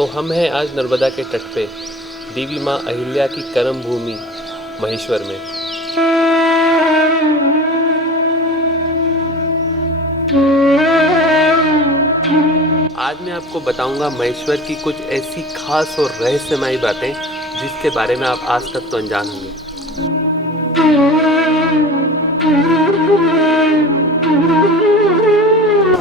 तो हम हैं आज नर्मदा के तट पे देवी माँ अहिल्या की कर्म भूमि महेश्वर में। आज मैं आपको बताऊंगा महेश्वर की कुछ ऐसी खास और रहस्यमयी बातें जिसके बारे में आप आज तक तो अनजान होंगे।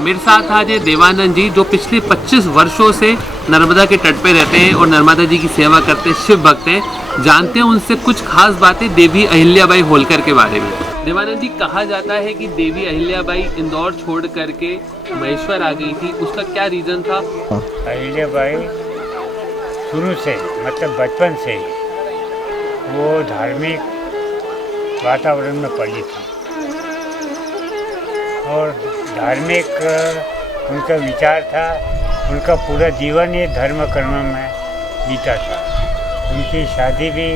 मेरे साथ आज है देवानंद जी, जो पिछले 25 वर्षों से नर्मदा के तट पे रहते हैं और नर्मदा जी की सेवा करते हैं, शिव भक्त हैं। जानते हैं उनसे कुछ खास बातें देवी अहिल्याबाई होलकर के बारे में। देवानंद जी, कहा जाता है कि देवी अहिल्याबाई इंदौर छोड़ करके महेश्वर आ गई थी, उसका क्या रीज़न था? अहिल्याबाई शुरू से मतलब बचपन से ही वो धार्मिक वातावरण में पली थी और धार्मिक उनका विचार था। उनका पूरा जीवन ही धर्म कर्म में बीता था। उनकी शादी भी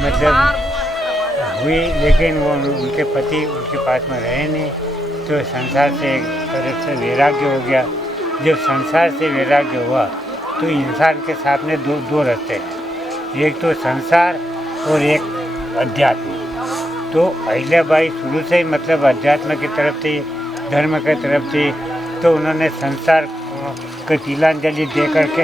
मतलब हुई, लेकिन वो उनके पति उनके पास में रहे नहीं, तो संसार से एक तरह से वैराग्य हो गया। जब संसार से वैराग्य हुआ तो इंसान के सामने दो रास्ते हैं, एक तो संसार और एक अध्यात्म। तो अहिल्याबाई शुरू से ही मतलब अध्यात्म की तरफ थी, धर्म की तरफ थी, तो उन्होंने संसार को तिलांजलि दे करके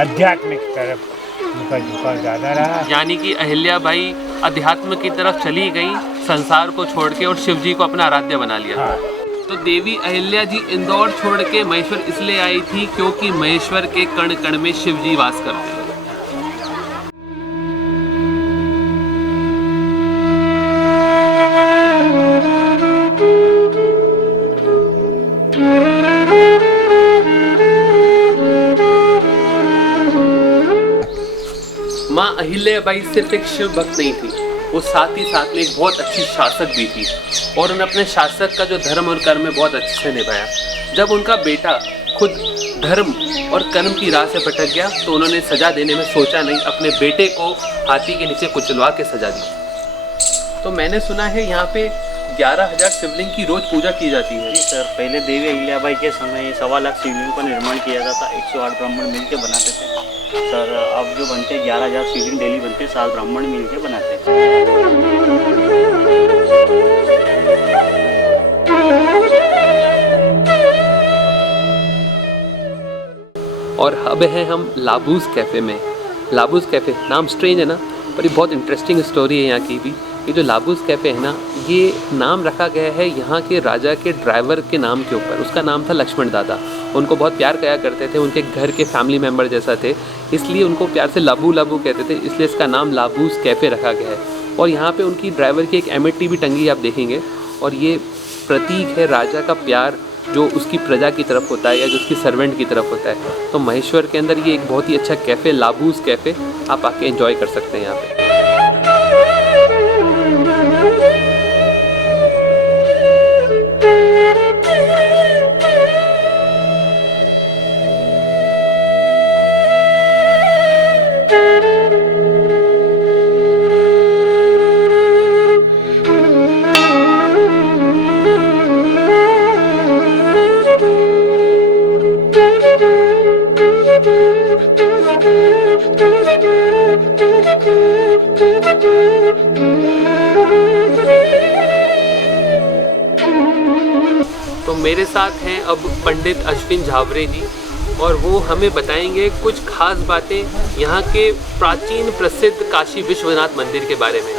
अध्यात्म की तरफ उनका झुकाव ज़्यादा रहा। यानी कि अहिल्याबाई अध्यात्म की तरफ चली गई, संसार को छोड़ के, और शिव जी को अपना आराध्य बना लिया। हाँ। तो देवी अहिल्या जी इंदौर छोड़ के महेश्वर इसलिए आई थी क्योंकि महेश्वर के कण कण में शिव जी वास करते हैं। माँ अहिल्याबाई सिर्फ एक शिव भक्त नहीं थी, वो साथ ही साथ में एक बहुत अच्छी शासक भी थी और उन्होंने अपने शासक का जो धर्म और कर्म है बहुत अच्छे से निभाया। जब उनका बेटा खुद धर्म और कर्म की राह से भटक गया तो उन्होंने सजा देने में सोचा नहीं, अपने बेटे को हाथी के नीचे कुचलवा के सजा दी। तो मैंने सुना है यहाँ पे 11,000 शिवलिंग की रोज पूजा की जाती है। जी सर, पहले देवी अहिल्याबाई के समय 1.25 लाख शिवलिंग का निर्माण किया जाता। 108 ब्राह्मण मिलकर बनाते थे सर। अब जो बनते 11,000 शिवलिंग डेली बनते, 7 ब्राह्मण मिलकर बनाते हैं। और अब हैं हम लाबूस कैफ़े में। लाबूस कैफ़े नाम स्ट्रेंज है ना, पर ये बहुत इंटरेस्टिंग स्टोरी है यहाँ की भी। ये जो लाबूस कैफ़े है ना, ये नाम रखा गया है यहाँ के राजा के ड्राइवर के नाम के ऊपर। उसका नाम था लक्ष्मण दादा। उनको बहुत प्यार किया करते थे, उनके घर के फैमिली मेम्बर जैसा थे, इसलिए उनको प्यार से लाबू लाबू कहते थे, इसलिए इसका नाम लाबूस कैफ़े रखा गया है। और यहाँ पे उनकी ड्राइवर की एक एमिटी भी टंगी आप देखेंगे, और ये प्रतीक है राजा का प्यार जो उसकी प्रजा की तरफ होता है या जो उसकी सर्वेंट की तरफ होता है। तो महेश्वर के अंदर ये एक बहुत ही अच्छा कैफ़े लाबूस कैफ़े, आप आके एंजॉय कर सकते हैं यहाँ पे। तो मेरे साथ हैं अब पंडित अश्विन झावरे जी, और वो हमें बताएंगे कुछ खास बातें यहाँ के प्राचीन प्रसिद्ध काशी विश्वनाथ मंदिर के बारे में।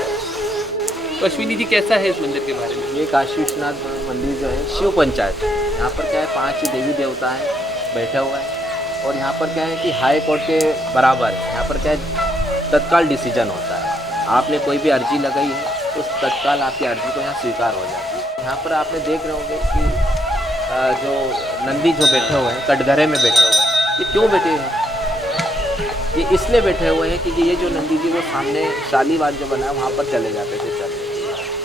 तो अश्विनी जी, कैसा है इस मंदिर के बारे में? ये काशी विश्वनाथ मंदिर जो है शिव पंचायत है। यहाँ पर क्या है, 5 देवी देवता हैं बैठा हुआ है, और यहाँ पर क्या है कि हाई कोर्ट के बराबर है। यहाँ पर क्या है, तत्काल डिसीजन होता है। आपने कोई भी अर्जी लगाई है तो तत्काल आपकी अर्जी को यहाँ स्वीकार हो जाती है। यहाँ पर आपने देख रहे होंगे कि जो नंदी जो बैठे हुए हैं कटघरे में बैठे हुए हैं, ये क्यों बैठे हैं? ये इसलिए बैठे हुए हैं कि ये जो नंदी जी वो सामने शालीवाद जो बना है वहाँ पर चले जाते थे चल।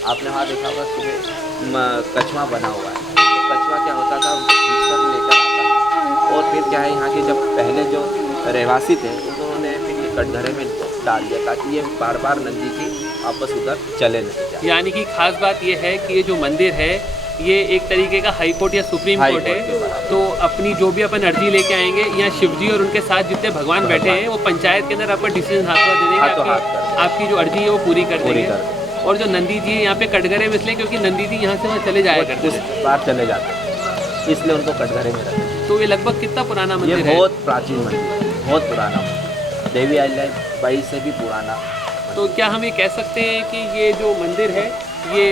आपने वहाँ देखा होगा सुबह कछुआ बना हुआ है, तो कछुआ क्या होता था, उनको लेकर आता था। और फिर क्या है, यहाँ के जब पहले जो रहवासी थे उन्होंने फिर ये कटघरे में डाल दिया ताकि ये बार बार नंदी जी वापस उधर चले नहीं जाए। यानी कि खास बात ये है कि ये जो मंदिर है ये एक तरीके का हाई कोर्ट या सुप्रीम हाई कोर्ट कोर्ट के है। बराबर। तो अपनी जो भी अपन अर्जी लेके आएंगे, यहाँ शिव जी और उनके साथ जितने भगवान बैठे हैं वो पंचायत के अंदर आपका डिसीजन हाथ में दे देंगे, हाथों हाथ कर देंगे। आपकी जो अर्जी है वो पूरी कर पूरी देंगे। कर देंगे। और जो नंदी जी है यहाँ पे कटघरे में इसलिए क्योंकि नंदी जी यहाँ से वहाँ चले जाया करते उस थे, बार चले जाते हैं, इसलिए उनको कटघरे में रखते हैं। तो ये लगभग कितना पुराना ये मंदिर है? बहुत प्राचीन मंदिर है, बहुत पुराना मंदिर, देवी अहिल्याबाई से भी पुराना। तो क्या हम ये कह सकते हैं कि ये जो मंदिर है ये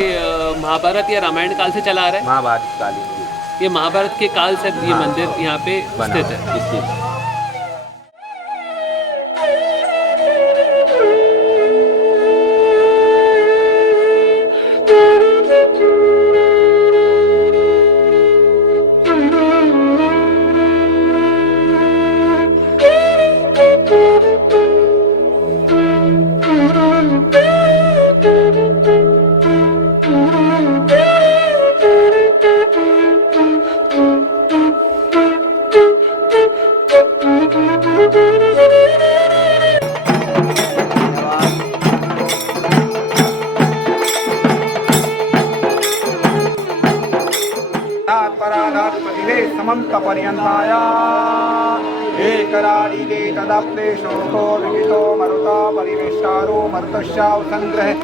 महाभारत या रामायण काल से चला आ रहा है? महाभारत कालीन युग ये महाभारत के काल से ये हाँ, मंदिर यहाँ पे बना स्थित है। स्थित है। पराधात्पतिवे समन्तपर्यन्ताया एकराळीले तदप्ते शोको विहितो मरुता परिवेष्टारो मरुतस्याव संग्रहे